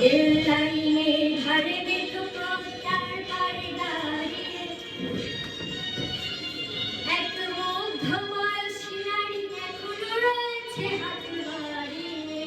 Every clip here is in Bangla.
রেল লাইনের ধারে দেখো কবিতার পারে দাঁড়িয়ে। এক মধ্যময় সিনারি এখনও রয়েছে হাত বাড়িয়ে।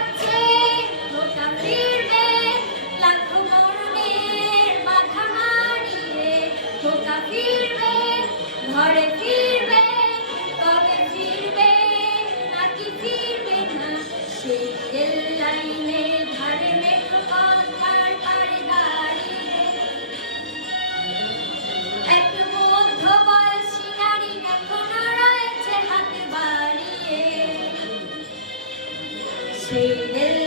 செய்தே